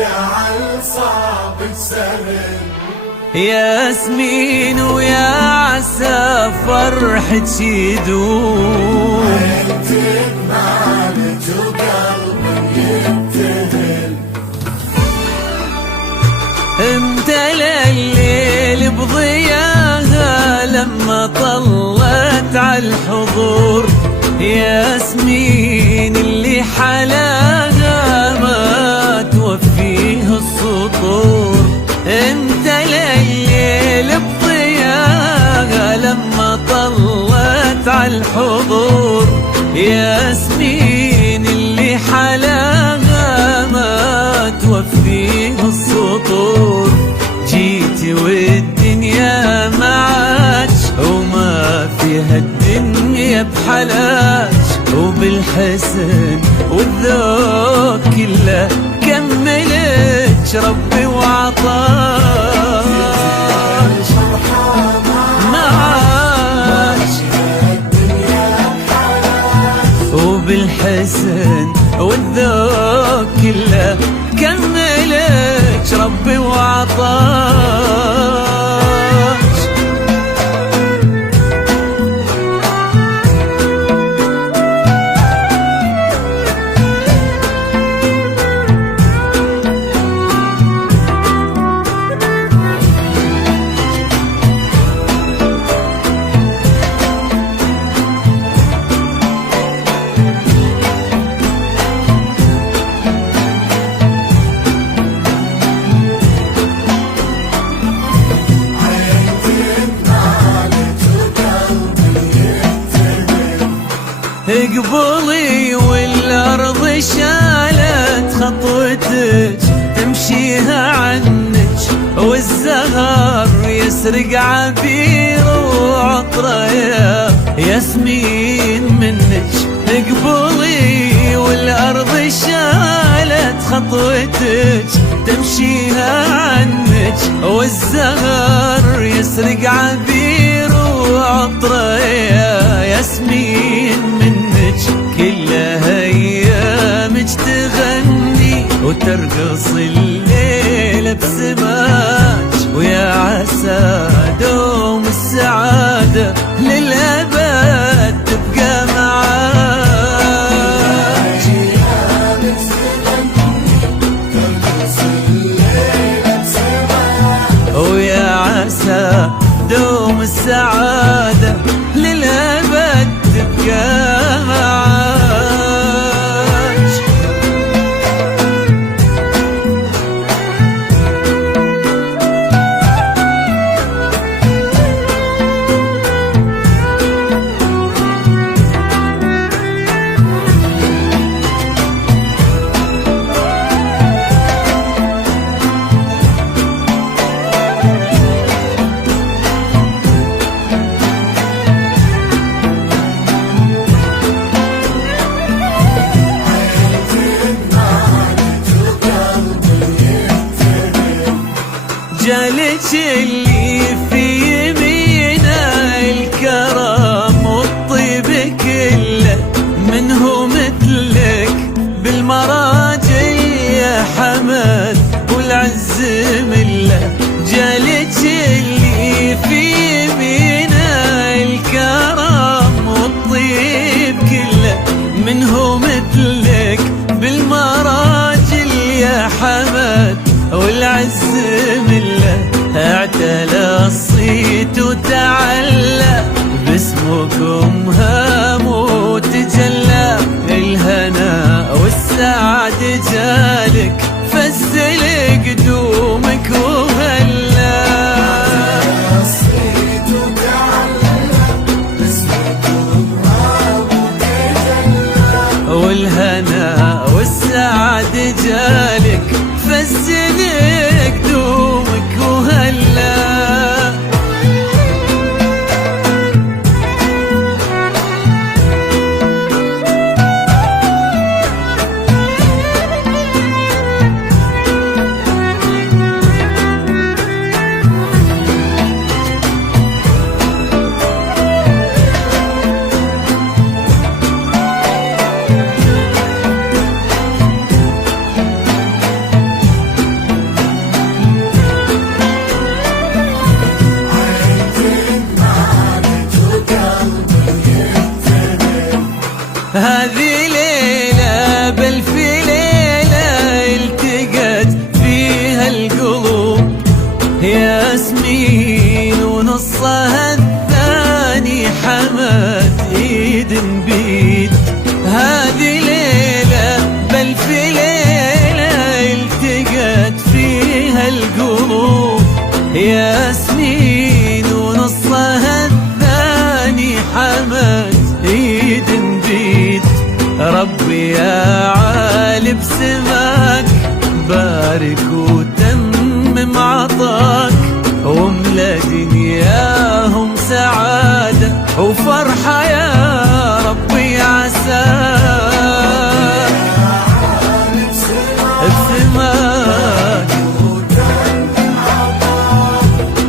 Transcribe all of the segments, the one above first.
جعل صعب السهل. ياسمين ويا عسى فرحك يدوم، عيلتك مالك وقلبي يبتهل. امتلأ الليل بضياها لما طلت عالحضور. ياسمين اللي حلاها ما توفيه السطور. امتلأ الليل بضياها لما طلت عالحضور. ياسمين اللي حلاها ما توفيه السطور. جيتي والدنيا معاك وما فيها الدنيا بحلاك، وبالحسن والذوق كله كملك ربي وعطاك. معاك وبالحسن والذوق كله كملك ربي وعطاك. اقبلي والارض شالت خطوتك تمشيها عنك، والزهر يسرق عبير وعطره يا ياسمين منك. اقبلي والارض شالت خطوتك تمشيها عنك، والزهر يسرق عبير وعطره يا ياسمين منك. كلها ايامك تغني وترقص الليل بسماك، ويا عسى دوم السعادة للأبد تبقى معاك. ويا عسى دوم السعادة للأبد تبقى معاك. جالك اللي في يمينه الكرم والطيب كله، منه مثلك بالمراجل يا حمد والعز مله. جالك اللي في يمينه الكرم والطيب كله، منه مثلك بالمراجل يا حمد والعز مله. اعتلى الصيت وتعلى باسمكم هام وتجلى. الهنا والسعد جالك فزل قدومك وهلا. الصيت وتعلى باسمكم هام وتجلى. والهنا والسعد جالك فزل قدومك وهلا. هذه ليلة بل في ليلة التقت فيها القلوب ياسمين، ونصها الثاني حمد ايد بيد. هذه ليلة بل في ليلة التقت فيها القلوب ياسمين، ونصها الثاني حمد ايد بيد. ربي يا عالي بسماك بارك وتمم عطاك، واملا دنياهم سعادة وفرحة يا ربي عساك. بسماك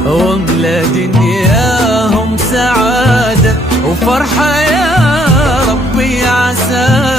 واملا دنياهم سعادة وفرحة يا ربي عساك.